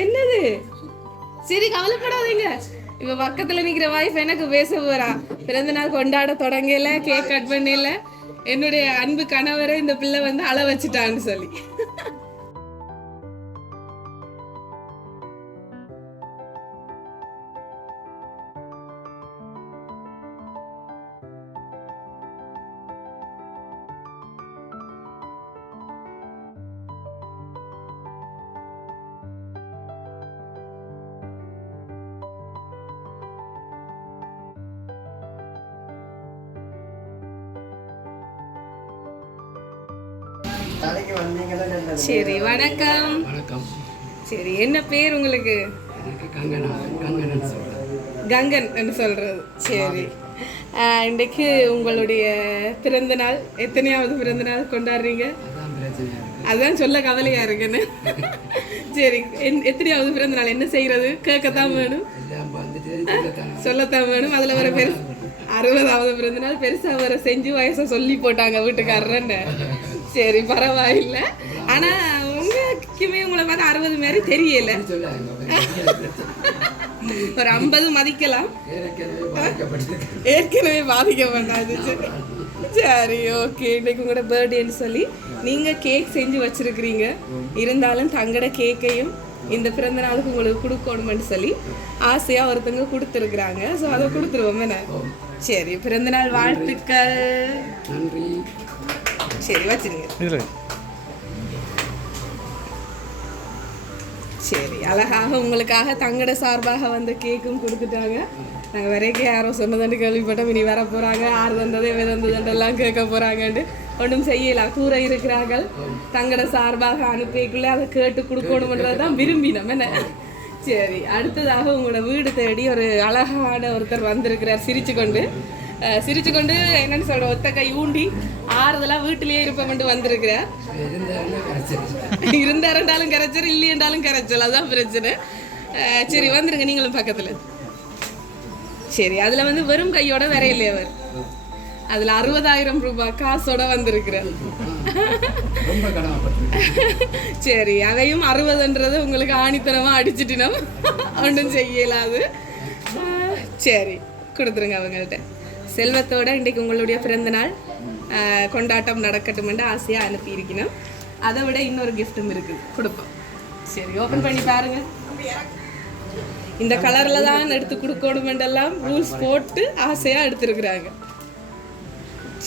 என்னது? சரி கவலைப்படாதீங்க. இப்ப பக்கத்துல நிக்கிற வைஃப் எனக்கு பேச போறா. பிறந்த நாள் கொண்டாட தொடங்கல, கேக் கட் பண்ணல, என்னுடைய அன்பு கணவரை இந்த பிள்ளை வந்து அள வச்சுட்டான்னு சொல்லி. சரி வணக்கம். வணக்கம். சரி என்ன பேர் உங்களுக்கு? கங்கன் என்று சொல்றது. சரி இன்றைக்கு உங்களுடைய பிறந்த நாள், எத்தனையாவது பிறந்த நாள் கொண்டாடுறீங்க? அதான் சொல்ல கவலையா இருக்குன்னு. சரி எத்தனையாவது பிறந்த நாள்? என்ன செய்யறது? கேட்கத்தான் வேணும், சொல்லத்தான் வேணும். அதுல வர பெருசு 60வது பிறந்த நாள் பெருசா வர செஞ்சு வயசை சொல்லி போட்டாங்க வீட்டுக்காரன்னு. சரி பரவாயில்ல. ஆனா உங்களுக்குமே உங்களை பார்த்து 60 மாதிரி தெரியல. ஒரு 50 மதிக்கலாம், ஏற்கனவே பாதிக்கப்பட்டாது. சரி ஓகே. இன்னைக்கு உங்களோட பர்த்டேன்னு சொல்லி நீங்க கேக் செஞ்சு வச்சிருக்கிறீங்க. இருந்தாலும் தங்கட கேக்கையும் இந்த பிறந்த நாளுக்கு உங்களுக்கு கொடுக்கணும்னு சொல்லி ஆசையா ஒருத்தவங்க கொடுத்துருக்குறாங்க. ஸோ அதை கொடுத்துருவோம் என்ன? சரி பிறந்த நாள் வாழ்த்துக்கள். நன்றி. சரி வச்சிருங்க. சரி அழகாக உங்களுக்காக தங்கட சார்பாக வந்த கேக்கும் கொடுத்துட்டாங்க. நாங்கள் வரைக்கும் யாரோ சொன்னதுண்டு கேள்விப்பட்டோம். இனி வர போகிறாங்க, ஆறு தந்தது எல்லாம் கேட்க போகிறாங்கன்ட்டு ஒன்றும் செய்யலாம். கூற இருக்கிறார்கள். தங்கட சார்பாக அனுப்பிக்குள்ளே அதை கேட்டு கொடுக்கணுன்றது தான் விரும்பினோம் என்ன. சரி அடுத்ததாக உங்களோட வீடு தேடி ஒரு அழகான ஒருத்தர் வந்திருக்கிறார். சிரிச்சு கொண்டு என்னன்னு சொல்ற, ஒத்த கை ஊண்டி ஆறுதெல்லாம் வீட்டிலேயே இருப்பேன் வந்திருக்கிறார். இருந்தாலும் கரைச்சல், இல்லையென்றாலும் கரைச்சல், அதான் பிரச்சனை. சரி வந்துருங்க நீங்களும் பக்கத்துல. சரி அதுல வந்து வெறும் கையோட வேற இல்லையா அவர், அதுல 60,000 ரூபாய் காசோட வந்திருக்கிறார். சரி அதையும் 60ன்றது உங்களுக்கு ஆணித்தனமா அடிச்சுட்டினோம், ஒன்றும் செய்யலாது. சரி கொடுத்துருங்க அவங்கள்ட்ட. செல்வத்தோட இன்றைக்கு உங்களுடைய பிறந்த நாள் கொண்டாட்டம் நடக்கட்டும் என்று ஆசையாக அனுப்பியிருக்கணும். அதை விட இன்னொரு கிஃப்ட்டும் இருக்குது, கொடுப்போம். சரி ஓப்பன் பண்ணி பாருங்க. இந்த கலரில் தான் எடுத்து கொடுக்கணுமெண்டெல்லாம் ரூல்ஸ் போட்டு ஆசையாக எடுத்துருக்குறாங்க.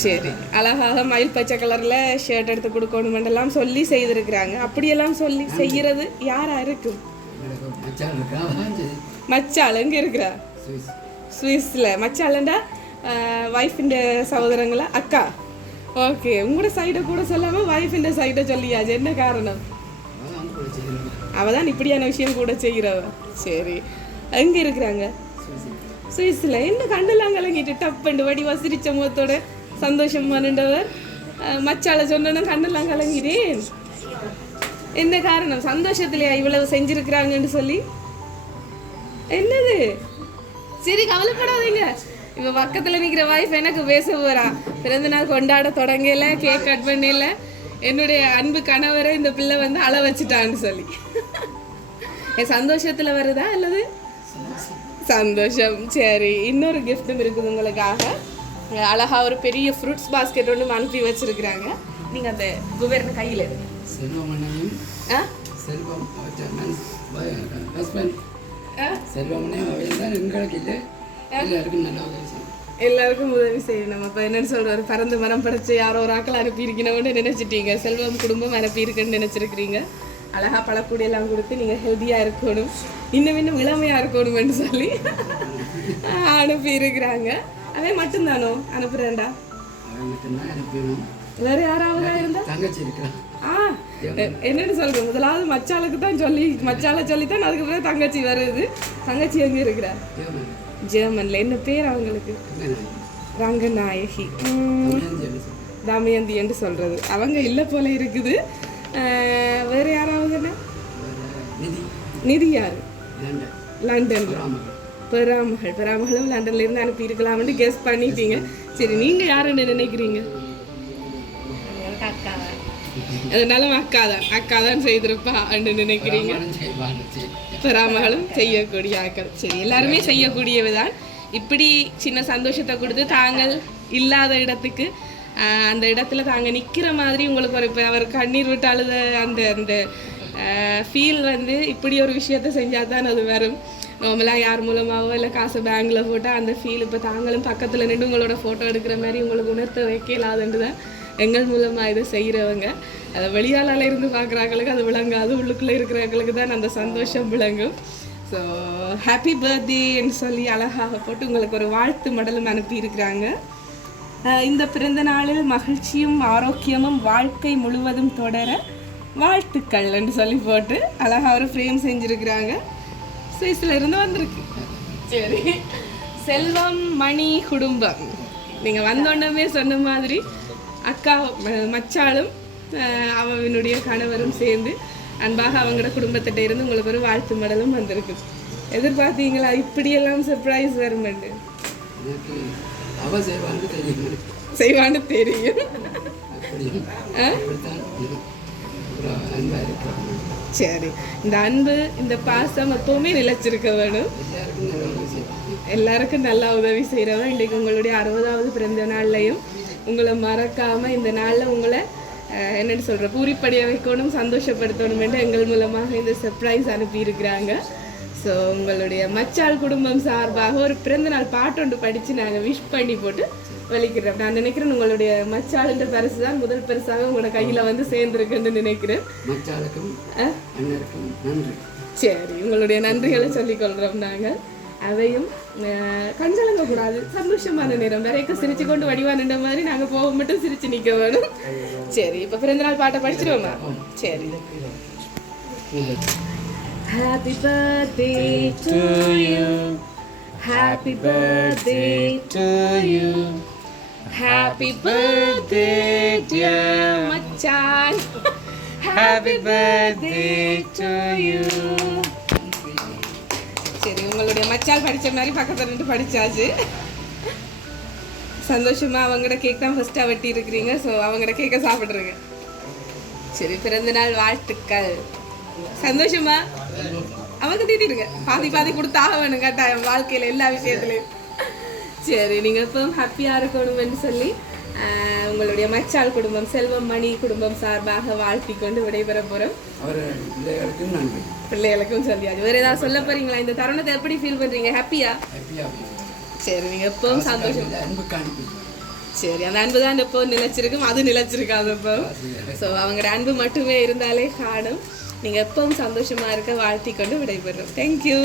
சரி அழகாக மயில் பச்சை கலரில் ஷர்ட் எடுத்து கொடுக்கணுமெண்டெல்லாம் சொல்லி செய்திருக்கிறாங்க. அப்படியெல்லாம் சொல்லி செய்கிறது யாரா இருக்கும்? மச்சாள் எங்கே இருக்கிறா? சுவிஸில். மச்சாளண்டா வைஃபிൻ്റെ சகோதரங்களா? அக்கா. ஓகே உங்களோட சைடை கூட சொல்லாமல் வைஃபிൻ്റെ சைடை சொல்லியாச்சு. என்ன காரணம்? அவள் தான் இப்படியான விஷயம் கூட செய்கிறவ. சரி எங்கே இருக்கிறாங்க? சுவிஸில். என்ன கண்டெல்லாம் கலங்கிட்டு டப்புண்டு வடிவா சிரிச்ச முகத்தோட சந்தோஷம் பண்ணுண்டவர். மச்சால சொன்னா கண்டெல்லாம் கலங்கிட்டேன். என்ன காரணம்? சந்தோஷத்துலையா இவ்வளவு செஞ்சிருக்கிறாங்கன்னு சொல்லி? என்னது? சரி கவலைப்படாதீங்க. இப்போ பக்கத்தில் நிற்கிற வைஃப் எனக்கு பேச போறா. பிறந்த நாள் கொண்டாட தொடங்கல, கேக் கட் பண்ணல, என்னுடைய அன்பு கணவரை இந்த பிள்ளை வந்து அள வச்சுட்டான்னு சொல்லி. என் சந்தோஷத்தில் வருதா அல்லது? சந்தோஷம். சரி இன்னொரு கிஃப்ட்டும் இருக்குது உங்களுக்காக. அழகா ஒரு பெரிய ஃப்ரூட்ஸ் பாஸ்கெட் ஒன்று அனுப்பி வச்சிருக்கிறாங்க. நீங்கள் அந்த குபேரன் கையில் எடுங்க. எல்லாருக்கும் உதவி செய்யணும். அப்போ என்னன்னு சொல்றாரு, பறந்து மரம் படைச்சு யாரோ ஒரு ஆக்கள் அனுப்பியிருக்கணும்னு நினைச்சிட்டீங்க. செல்வம் குடும்பம் அனுப்பியிருக்குன்னு நினைச்சிருக்கிறீங்க. அழகா பழக்கூடியெல்லாம் கொடுத்து நீங்கள் ஹெல்த்தியாக இருக்கணும், இன்னும் இளமையாக இருக்கணும்னு சொல்லி அனுப்பி இருக்கிறாங்க. அதே மட்டும்தானோ அனுப்புறேன்டா? வேற யாராவது இருந்தா? என்னன்னு சொல்றேன், முதலாவது மச்சாளுக்கு தான் மச்சால சொல்லித்தான் அதுக்கப்புறம் தங்கச்சி வருது. தங்கச்சி எங்க இருக்கிறா? ஜெர்மன்ல. என்ன பேர் அவங்களுக்கு? ரங்கநாயகி, தமயந்தி என்று சொல்றது. அவங்க இல்ல போல இருக்குது. வேற யாராவது? நிதி யாரு? லண்டன்ல. பெறாமகளும் லண்டன்ல இருந்து அனுப்பி இருக்கலாம்னு கெஸ் பண்ணிட்டீங்க. சரி நீங்க யாருன்னு நினைக்கிறீங்க? அதனால அக்கா தான் செய்திருப்பா அப்படின்னு நினைக்கிறீங்க. பெறாமகளும் செய்யக்கூடிய ஆக்கள். சரி, எல்லாருமே செய்யக்கூடியவுதான். இப்படி சின்ன சந்தோஷத்தை கொடுத்து தாங்கள் இல்லாத இடத்துக்கு அந்த இடத்துல தாங்க நிற்கிற மாதிரி உங்களுக்கு ஒரு இப்போ அவர் கண்ணீர் விட்டு அழுத அந்த அந்த ஃபீல் வந்து இப்படி ஒரு விஷயத்த செஞ்சால் தான் அது வரும். நார்மலாக யார் மூலமாகவோ இல்லை காசு பேங்கில் போட்டால் அந்த ஃபீல் இப்போ தாங்களும் பக்கத்தில் நின்று உங்களோட ஃபோட்டோ எடுக்கிற மாதிரி உங்களுக்கு உணர்த்த வைக்கலாதுன்ட்டு தான் எங்கள் மூலமாக இதை செய்கிறவங்க. அதை வெளியாளால் இருந்து பார்க்குறாங்களுக்கு அது விளங்காது, உள்ளுக்குள்ளே இருக்கிறவங்களுக்கு தான் அந்த சந்தோஷம் விளங்கும். ஸோ ஹாப்பி பர்த்டேன்னு சொல்லி அழகாக போட்டு உங்களுக்கு ஒரு வாழ்த்து மடலும் அனுப்பியிருக்கிறாங்க. இந்த பிறந்த நாளில் மகிழ்ச்சியும் ஆரோக்கியமும் வாழ்க்கை முழுவதும் தொடர வாழ்த்துக்கள்ன்னு சொல்லி போட்டு அழகாக ஒரு ஃப்ரேம் செஞ்சுருக்கிறாங்க. சுவிஸ்ல இருந்து வந்திருக்கு. சரி, செல்வம் மணி குடும்பம். நீங்கள் வந்தோன்னமே சொன்ன மாதிரி அக்கா மச்சாலும் அவனுடைய கணவரும் சேர்ந்து அன்பாக அவங்களோட குடும்பத்திட்ட இருந்து உங்களுக்கு ஒரு வாழ்த்து மடலும் வந்திருக்கு. எதிர்பார்த்தீங்களா இப்படியெல்லாம் சர்ப்ரைஸ் வருமெண்டு? செய்வான்னு தெரியும். சரி, இந்த அன்பு இந்த பாசம் எப்பவுமே நிலைச்சிருக்க வேணும். எல்லாருக்கும் நல்லா உதவி செய்கிறவன் இன்றைக்கு உங்களுடைய 60வது பிறந்த நாள்லையும் உங்களை மறக்காம இந்த நாளில் உங்களை என்னென்னு சொல்கிற பூரிப்படைய வைக்கணும், சந்தோஷப்படுத்தணும் என்று எங்கள் மூலமாக இந்த சர்ப்ரைஸ் அனுப்பியிருக்கிறாங்க. ஸோ உங்களுடைய மச்சாள் குடும்பம் சார்பாக ஒரு பிறந்தநாள் பாட்டு ஒன்று படித்து நாங்கள் விஷ் பண்ணி போட்டு வலிக்கிறேன். நான் நினைக்கிறேன் உங்களுடைய மச்சாளுன்ற பரிசு தான் முதல் பரிசாக உங்களோட கையில் வந்து சேர்ந்துருக்குன்னு நினைக்கிறேன். சரி, உங்களுடைய நன்றிகளை சொல்லிக்கொள்கிறோம் நாங்கள். அதையும் கண்கலங்க கூடாது, சந்தோஷமான நேரம் வரைக்கும் சிரிச்சு கொண்டு வடிவா நின்ற மாதிரி நாங்கள் போக மட்டும் சிரிச்சு நிற்க வேணும். சரி, இப்போ பிறந்தநாள் பாட்டை படிச்சிருவோமா? சரி. Happy birthday to you. Happy birthday to you. Happy birthday dear Machan. Happy birthday to you. சரி, உங்களுடைய மச்சால் படித்த மாதிரி பக்கத்தில் நின்று படித்தாச்சு. சந்தோஷமாக அவங்களோட கேக் தான் ஃபஸ்ட்டாக வெட்டி இருக்கிறீங்க. ஸோ அவங்களோட கேக்கை சாப்பிட்ருங்க. சரி, பிறந்தநாள் வாழ்த்துக்கள். சந்தோஷமா அவங்க தீட்டிடுங்க. பாதி பாதி கொடுத்தாக வேணும் கட்டாயம் வாழ்க்கையில் எல்லா விஷயத்துலையும். சரி, நீங்கள் இப்போ ஹாப்பியாக இருக்கணும்னு சொல்லி உங்களுடைய மச்சாள் குடும்பம் செல்வம் மணி குடும்பம் சார்பாக வாழ்த்தி கொண்டு விடைபெற போகிறோம். பிள்ளைகளுக்கும் சொல்லியாச்சு. வேறு ஏதாவது சொல்ல போறீங்களா? இந்த தருணத்தை எப்படி ஃபீல் பண்ணுறீங்க? ஹாப்பியா? சரி, நீங்கள் எப்பவும் சந்தோஷம். சரி, அந்த அன்பு தான் எப்போ நிலைச்சிருக்கும், அது நிலைச்சிருக்காது இப்போ. ஸோ அவங்களோட அன்பு மட்டுமே இருந்தாலே காணும். நீங்கள் எப்பவும் சந்தோஷமாக இருக்க வாழ்த்தி கொண்டு விடைபெறுறோம். தேங்க்யூ.